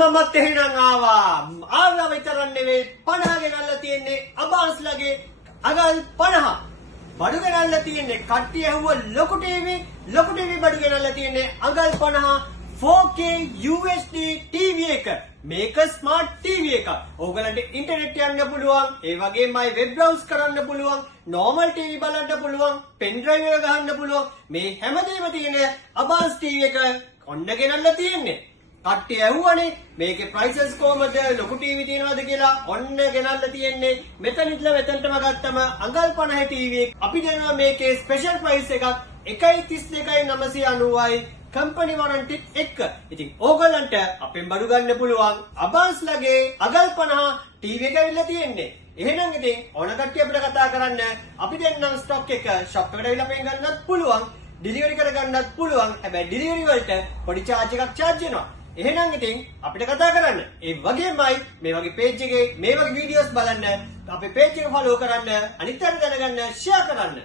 මමත් එහෙනම් ආවා විතරක් නෙවෙයි 50 ගෙනල්ලා තියෙන්නේ අබාස්ලගේ අගල් 50 බඩු ගෙනල්ලා තියෙන්නේ කට්ටිය ඇහුව ලොකු ටීවී බඩු ගෙනල්ලා තියෙන්නේ අගල් 50 4K UHD TV එක මේක ස්මාර්ට් TV එක. ඕගලන්ට ඉන්ටර්නෙට් යන්න පුළුවන්, ඒ වගේමයි වෙබ් බ්‍රවුස් කරන්න පුළුවන්, normal TV බලන්න පුළුවන්, pen drive එක ගහන්න පුළුවන්. මේ හැමදේම තියෙන අබාස් TV එක ඔන්න ගෙනල්ලා තියෙන්නේ. කට්ටිය ඇහුවනේ මේකේ prices කොහමද, ලොකු TV තියනවද කියලා. ඔන්න ගෙනල්ලා තියෙන්නේ. මෙතන ඉඳලා මෙතනටම ගත්තම අඟල් 50 TV එක. අපි දෙනවා මේකේ ස්පෙෂල් price එකක් 1.32.990යි. कंपनी वारंटी एक इतिන් ඕගලන්ට අපෙන් බඩු ගන්න පුළුවන් අබාස්ලගේ අගල් 50 ටීවී එක ඇවිල්ලා තියෙන්නේ. එහෙනම් ඉතින් ඕන කට්ටිය අපිට කතා කරන්න. අපි දෙන්නම් ස්ටොක් එක ෂොප් එකට ඇවිල්ලා පෙන් ගන්නත් පුළුවන්, ඩිලිවරි කර ගන්නත් පුළුවන්. හැබැයි ඩිලිවරි වලට පොඩි charge එකක් charge වෙනවා. එහෙනම් ඉතින් අපිට කතා කරන්න. ඒ වගේමයි මේ වගේ page එකේ මේ වගේ videos බලන්න අපේ page එක follow කරන්න, අනිත් අය දැනගන්න share කරන්න.